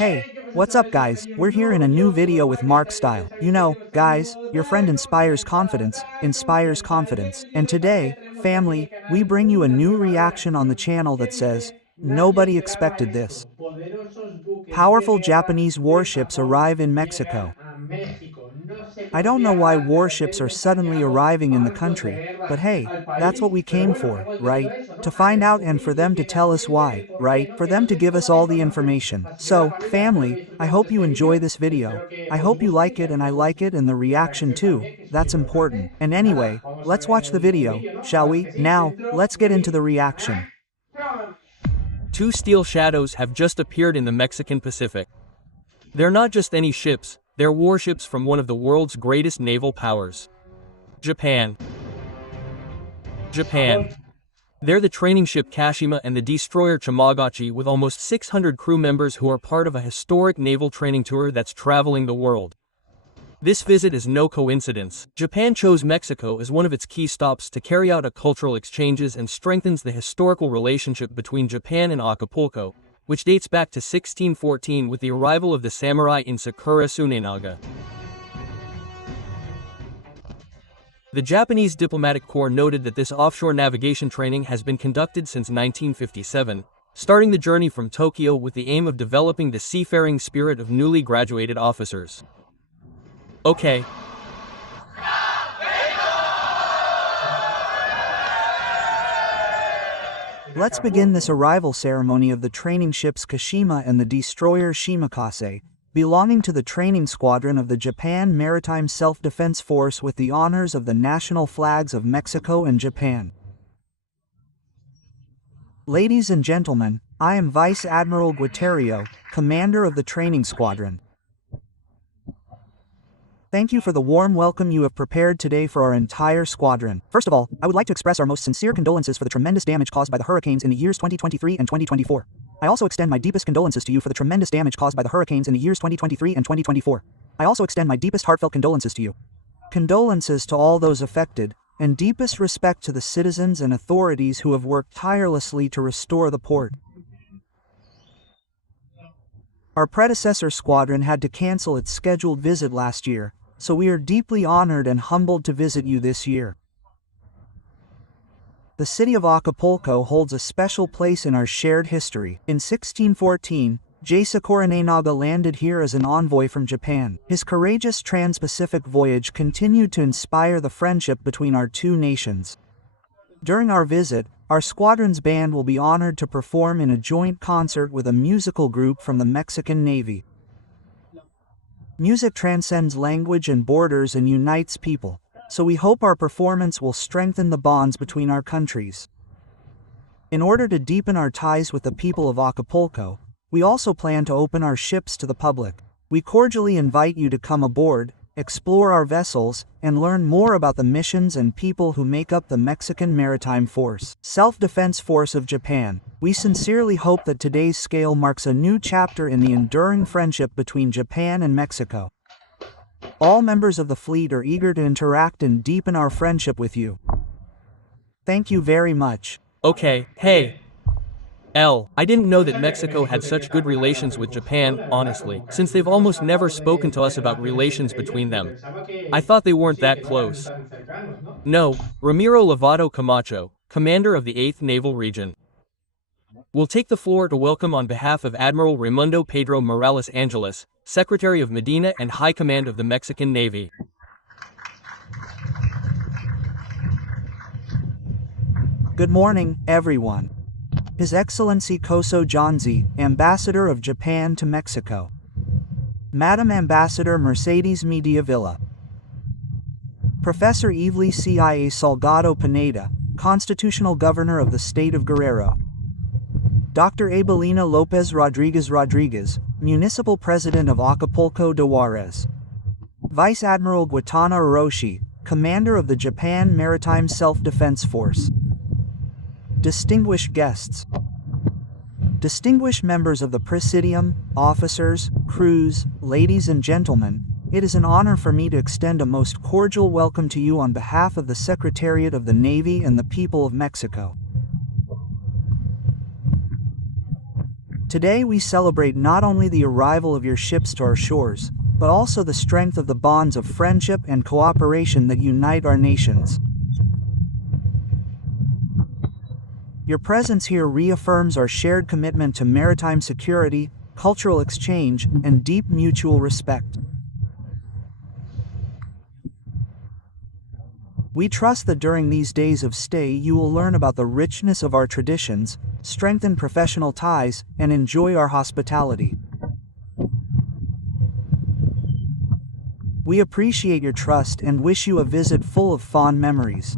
Hey, what's up guys? We're here in a new video with Marc Style. You know, guys, your friend inspires confidence. And today, family, we bring you a new reaction on the channel that says, nobody expected this. Powerful Japanese warships arrive in Mexico. I don't know why warships are suddenly arriving in the country, but hey, that's what we came for, right? To find out and for them to tell us why, right? For them to give us all the information. So, family, I hope you enjoy this video. I hope you like it and I like it and the reaction too, that's important. And anyway, let's watch the video, shall we? Now, let's get into the reaction. Two steel shadows have just appeared in the Mexican Pacific. They're not just any ships, they're warships from one of the world's greatest naval powers. Japan. They're the training ship Kashima and the destroyer Tamagotchi with almost 600 crew members who are part of a historic naval training tour that's traveling the world. This visit is no coincidence. Japan chose Mexico as one of its key stops to carry out cultural exchanges and strengthens the historical relationship between Japan and Acapulco, which dates back to 1614 with the arrival of the samurai in Sakura Tsunenaga. The Japanese Diplomatic Corps noted that this offshore navigation training has been conducted since 1957, starting the journey from Tokyo with the aim of developing the seafaring spirit of newly graduated officers. Okay. Let's begin this arrival ceremony of the training ships Kashima and the destroyer Shimokase, belonging to the training squadron of the Japan Maritime Self-Defense Force with the honors of the national flags of Mexico and Japan. Ladies and gentlemen, I am Vice Admiral Guerrero, commander of the training squadron. Thank you for the warm welcome you have prepared today for our entire squadron. First of all, I would like to express our most sincere condolences for the tremendous damage caused by the hurricanes in the years 2023 and 2024. I also extend my deepest condolences to you for the tremendous damage caused by the hurricanes in the years 2023 and 2024. I also extend my deepest heartfelt condolences to you. Condolences to all those affected, and deepest respect to the citizens and authorities who have worked tirelessly to restore the port. Our predecessor squadron had to cancel its scheduled visit last year, so we are deeply honored and humbled to visit you this year. The city of Acapulco holds a special place in our shared history. In 1614, Sakura Tsunenaga landed here as an envoy from Japan. His courageous trans-Pacific voyage continued to inspire the friendship between our two nations. During our visit, our squadron's band will be honored to perform in a joint concert with a musical group from the Mexican Navy. Music transcends language and borders and unites people, so we hope our performance will strengthen the bonds between our countries. In order to deepen our ties with the people of Acapulco, we also plan to open our ships to the public. We cordially invite you to come aboard, explore our vessels, and learn more about the missions and people who make up the Mexican Maritime Force, Self-Defense Force of Japan. We sincerely hope that today's scale marks a new chapter in the enduring friendship between Japan and Mexico. All members of the fleet are eager to interact and deepen our friendship with you. Thank you very much. Okay, hey. I didn't know that Mexico had such good relations with Japan, honestly, since they've almost never spoken to us about relations between them. I thought they weren't that close. No, Ramiro Lovato Camacho, commander of the 8th Naval Region, will take the floor to welcome on behalf of Admiral Raimundo Pedro Morales Angeles, Secretary of Medina and High Command of the Mexican Navy. Good morning, everyone. His Excellency Koso Janzi, Ambassador of Japan to Mexico. Madam Ambassador Mercedes Mediavilla. Professor Evelyn CIA Salgado Pineda, Constitutional Governor of the State of Guerrero. Dr. Abelina Lopez Rodriguez, Municipal President of Acapulco de Juarez. Vice Admiral Guitana Hiroshi, Commander of the Japan Maritime Self-Defense Force. Distinguished guests. Distinguished members of the Presidium, officers, crews, ladies and gentlemen, it is an honor for me to extend a most cordial welcome to you on behalf of the Secretariat of the Navy and the people of Mexico. Today we celebrate not only the arrival of your ships to our shores, but also the strength of the bonds of friendship and cooperation that unite our nations. Your presence here reaffirms our shared commitment to maritime security, cultural exchange, and deep mutual respect. We trust that during these days of stay you will learn about the richness of our traditions, strengthen professional ties, and enjoy our hospitality. We appreciate your trust and wish you a visit full of fond memories.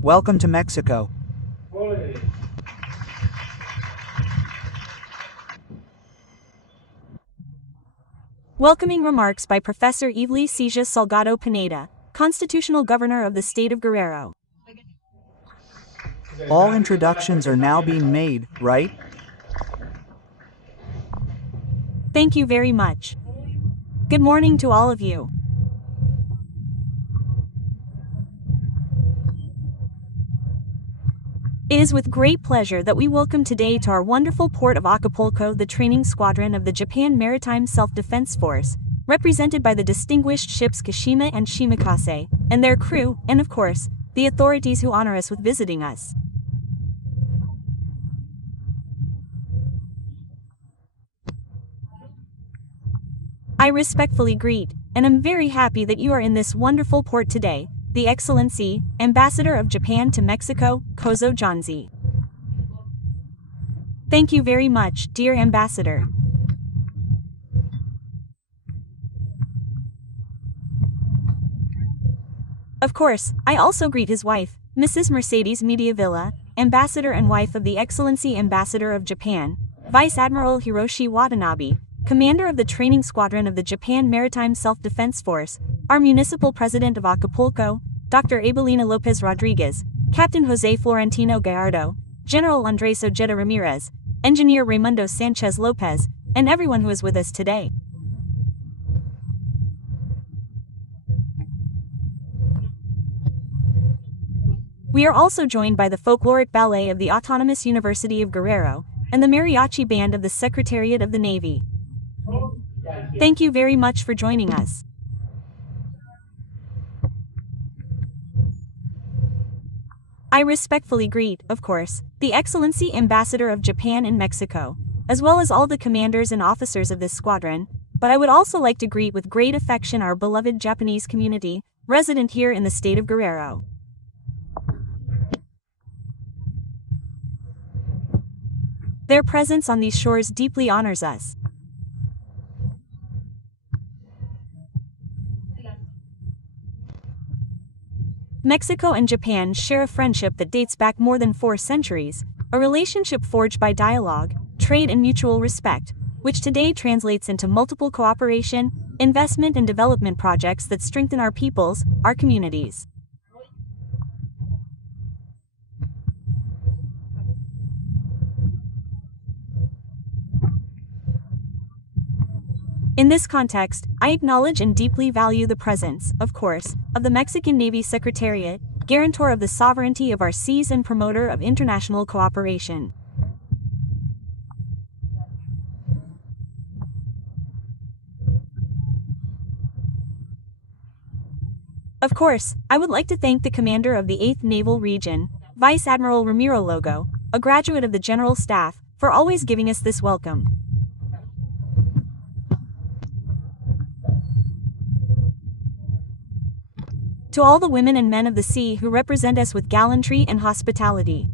Welcome to Mexico. Welcoming remarks by Professor Evelyn Ceja Salgado Pineda, Constitutional Governor of the State of Guerrero. All introductions are now being made, right? Thank you very much. Good morning to all of you. It is with great pleasure that we welcome today to our wonderful port of Acapulco the training squadron of the Japan Maritime Self-Defense Force, represented by the distinguished ships Kashima and Shimikase, and their crew, and of course, the authorities who honor us with visiting us. I respectfully greet, and am very happy that you are in this wonderful port today, the Excellency, Ambassador of Japan to Mexico, Kozo Janzi. Thank you very much, dear Ambassador. Of course, I also greet his wife, Mrs. Mercedes Mediavilla, Ambassador and wife of the Excellency Ambassador of Japan, Vice Admiral Hiroshi Watanabe, Commander of the Training Squadron of the Japan Maritime Self-Defense Force, our Municipal President of Acapulco, Dr. Abelina Lopez Rodriguez, Captain Jose Florentino Gallardo, General Andres Ojeda Ramirez, Engineer Raimundo Sanchez Lopez, and everyone who is with us today. We are also joined by the Folkloric Ballet of the Autonomous University of Guerrero, and the Mariachi Band of the Secretariat of the Navy. Thank you very much for joining us. I respectfully greet, of course, the Excellency Ambassador of Japan in Mexico, as well as all the commanders and officers of this squadron, but I would also like to greet with great affection our beloved Japanese community, resident here in the state of Guerrero. Their presence on these shores deeply honors us. Mexico and Japan share a friendship that dates back more than 4 centuries, a relationship forged by dialogue, trade and mutual respect, which today translates into multiple cooperation, investment and development projects that strengthen our peoples, our communities. In this context, I acknowledge and deeply value the presence, of course, of the Mexican Navy Secretariat, guarantor of the sovereignty of our seas and promoter of international cooperation. Of course, I would like to thank the commander of the 8th Naval Region, Vice Admiral Ramiro Logo, a graduate of the General Staff, for always giving us this welcome. To all the women and men of the sea who represent us with gallantry and hospitality.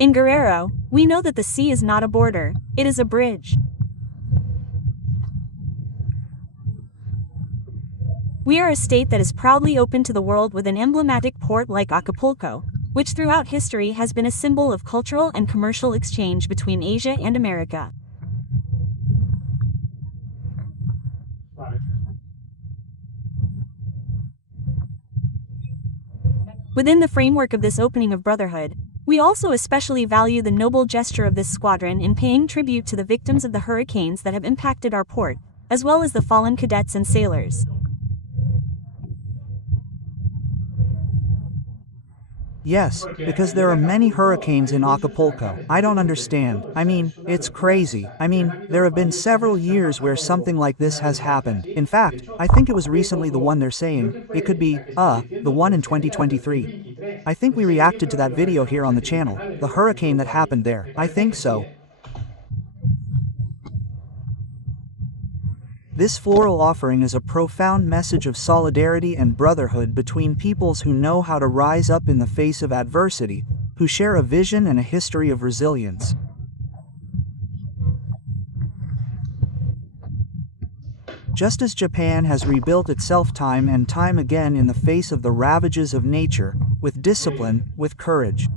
In Guerrero, we know that the sea is not a border, it is a bridge. We are a state that is proudly open to the world with an emblematic port like Acapulco, which throughout history has been a symbol of cultural and commercial exchange between Asia and America. Within the framework of this opening of brotherhood, we also especially value the noble gesture of this squadron in paying tribute to the victims of the hurricanes that have impacted our port, as well as the fallen cadets and sailors. Yes, because there are many hurricanes in Acapulco. I don't understand. I mean, it's crazy. I mean, there have been several years where something like this has happened. In fact, I think it was recently the one they're saying, it could be, the one in 2023. I think we reacted to that video here on the channel, the hurricane that happened there. I think so. This floral offering is a profound message of solidarity and brotherhood between peoples who know how to rise up in the face of adversity, who share a vision and a history of resilience. Just as Japan has rebuilt itself time and time again in the face of the ravages of nature, with discipline, with courage,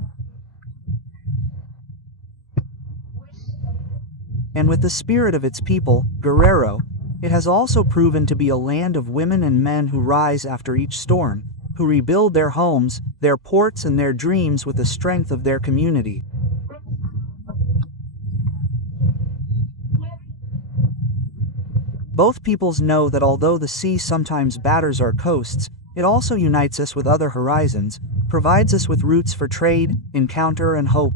and with the spirit of its people, Guerrero, it has also proven to be a land of women and men who rise after each storm, who rebuild their homes, their ports and their dreams with the strength of their community. Both peoples know that although the sea sometimes batters our coasts, it also unites us with other horizons, provides us with routes for trade, encounter and hope.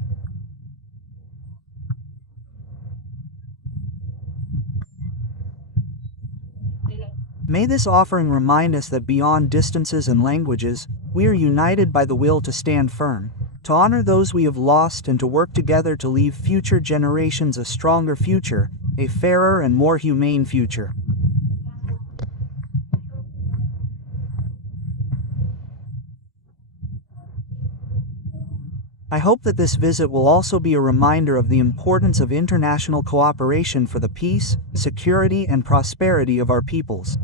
May this offering remind us that beyond distances and languages, we are united by the will to stand firm, to honor those we have lost and to work together to leave future generations a stronger future, a fairer and more humane future. I hope that this visit will also be a reminder of the importance of international cooperation for the peace, security and prosperity of our peoples.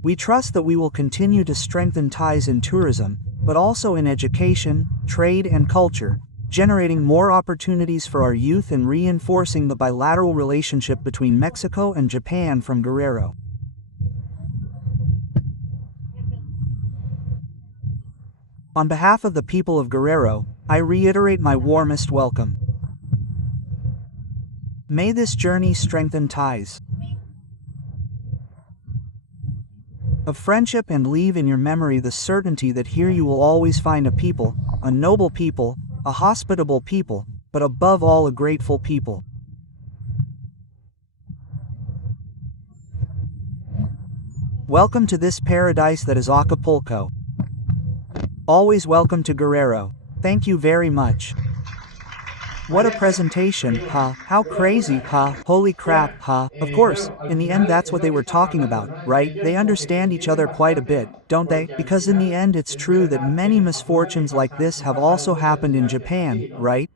We trust that we will continue to strengthen ties in tourism, but also in education, trade and culture, generating more opportunities for our youth and reinforcing the bilateral relationship between Mexico and Japan from Guerrero. On behalf of the people of Guerrero, I reiterate my warmest welcome. May this journey strengthen ties of friendship and leave in your memory the certainty that here you will always find a people, a noble people, a hospitable people, but above all a grateful people. Welcome to this paradise that is Acapulco. Always welcome to Guerrero. Thank you very much. What a presentation, huh? How crazy, huh? Holy crap, huh? Of course, in the end that's what they were talking about, right? They understand each other quite a bit, don't they? Because in the end it's true that many misfortunes like this have also happened in Japan, right?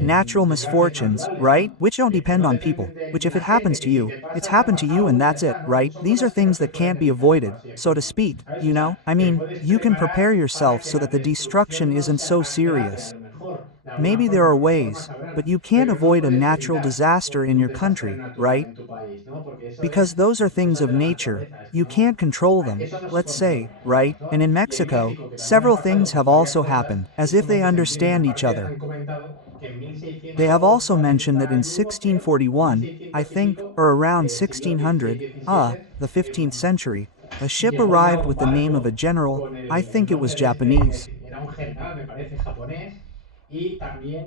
Natural misfortunes, right? Which don't depend on people, which if it happens to you, it's happened to you and that's it, right? These are things that can't be avoided, so to speak, you know? I mean, you can prepare yourself so that the destruction isn't so serious. Maybe there are ways, but you can't avoid a natural disaster in your country, right? Because those are things of nature, you can't control them, let's say, right? And in Mexico, several things have also happened, as if they understand each other. They have also mentioned that in 1641, I think, or around 1600, the 15th century, a ship arrived with the name of a general, I think it was Japanese. Era un general, me parece, japonés, y también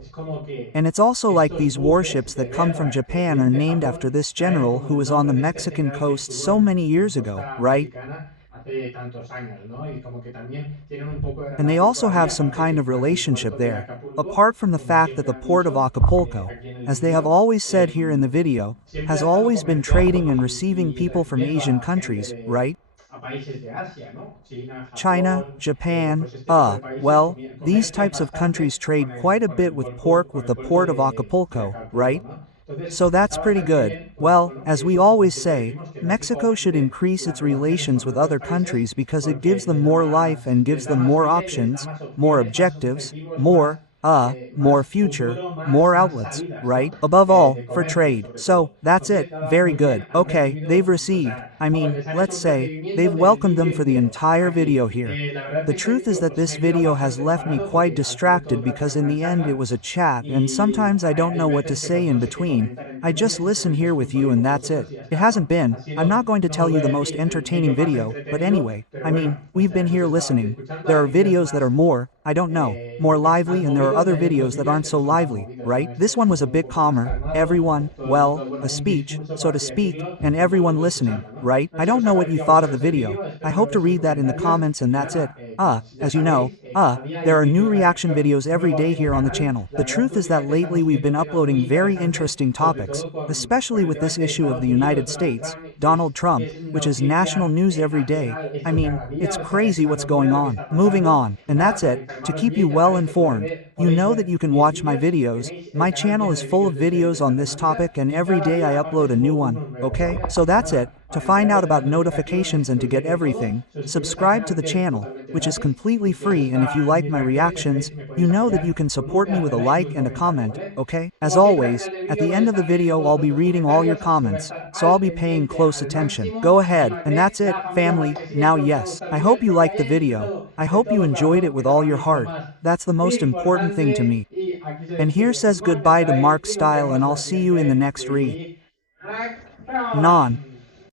es como que And it's also like estos these buques warships de that come from guerra que Japan are utiliza named Japón after this traen general como who un was on the nombre de este Mexican general que coast estuvo so many en la years ago, costa right? mexicana hace tantos años, ¿no? Y como que también tienen un poco de And they relación por also ahí, have some aparte de kind que of como es el relationship puerto de there, Acapulco, apart from the como fact that siempre the han port of dicho, Acapulco, aquí en el as they have vídeo, always said here in the video, siempre has ha estado always been trading comerciando and receiving y people from recibiendo Asian a gente countries, right? a países de Asia, ¿no? China, China, Japón, Japan, pues este tipo de países well, these comercian types of countries bastante trade quite a bit with pork with con el the port puerto of de Acapulco, Acapulco, right? ¿no? Entonces So that's está pretty bastante good. bien, pues Well, bueno, as que we eso, como always siempre say, decimos, que México Mexico should aumente increase its las relaciones relations con with otros other países countries because it gives porque them more life and gives les da them más more vida y les da options, más more opciones, más objectives, objetivos, más more, more future, more outlets, salidas, ¿no? right? Above all, De for comercio, trade. sobre So, todo. that's Entonces, it, claro, very muy good. bien. Andrés, Okay, muy bien they've por received, preguntar. Pues han hecho let's un say, seguimiento they've del welcomed vídeo them for the entero. entire Aquí, video here. la verdad The que este truth is vídeo that pues this me vino video has bastante left me preparado quite porque ha sido todo distracted because in prácticamente the una end it charla was a chat and y sometimes I don't hay know what to veces que say pues in no sé qué between. comentar I entre just medias, listen entonces here with disculpo you ahí and con that's it. vosotros y ya It está, ¿no? hasn't been, Ha I'm sido, not going to no tell os you voy the a most decir el entertaining vídeo más video, but entretenido, anyway, pero I bueno, mean, o we've been sea, hemos here estado listening. escuchando There a are vídeos videos that are más more, I don't know, more lively and there are movidos other y hay otros videos that vídeos aren't que so no son tan lively, movidos, ¿no? right? This one Es was a como un bit poco más calmer, calmado, everyone, todo el well, mundo, a bueno, un speech, discurso, por so to así speak, decirlo, and y todo el everyone mundo listening, escuchando, ¿no? right? No I sé qué don't os ha know what you parecido a thought of vosotros the este video. vídeo, I espero no hope to ver sus read that in the comentarios comments and y that's it. nada, pues ya As you know, sabéis, cada día hay there un are new vídeo de reaction reacción videos every nuevo day aquí en here el on the canal. channel. La The verdad es truth que is that últimamente lately estamos we've subiendo been temas muy uploading very interesantes, interesting sobre topics, todo especially con el with tema this este de issue of Estados the Unidos, United Donald States, Trump, Donald Trump, es which is national noticia news every day. nacional I esto mean, cada día, it's o sea, es crazy una what's locura going lo que on. está Moving pasando. on, Y and nada, that's para it. To informaros keep you bien, ya well sabéis que informed, you podéis know ver that you can mis watch my vídeos, videos. tenéis el My canal channel lleno is de full vídeos of de series videos de on this Latinoamérica topic and y every cada day I día aparte upload a subo new one, uno nuevo, okay? ¿vale? So Así que that's nada, it. To para find out enteraros de about las notificaciones notifications y and to que os get llegue todo, everything, suscribiros al subscribe to canal the que es channel, totalmente which is gratis completely y si os free, and if you gustan like mis my reacciones, ya reactions, sabéis que me you podéis know that apoyar you can con un support me pedazo with de a like y like un and a comentario, comment, ¿vale? okay? As Como siempre al always, final del at vídeo the voy a end of the estar leyendo video I'll todos be vuestros reading all your comentarios, así que voy a comments, estar so al I'll be paying pendiente close al attention. máximo Go y ahead, nada más and de that's it, la familia family. Marc Style Now con todos yes, I también, hope you liked the ¿vale? video. I De hope you todo enjoyed it corazón, que with eso all para your mí es lo heart. más That's the most important thing to importante me. y aquí se And here despide says Marc goodbye to Style Marc y nos Style, vemos and en I'll la see you in the siguiente next re. reacción. Non.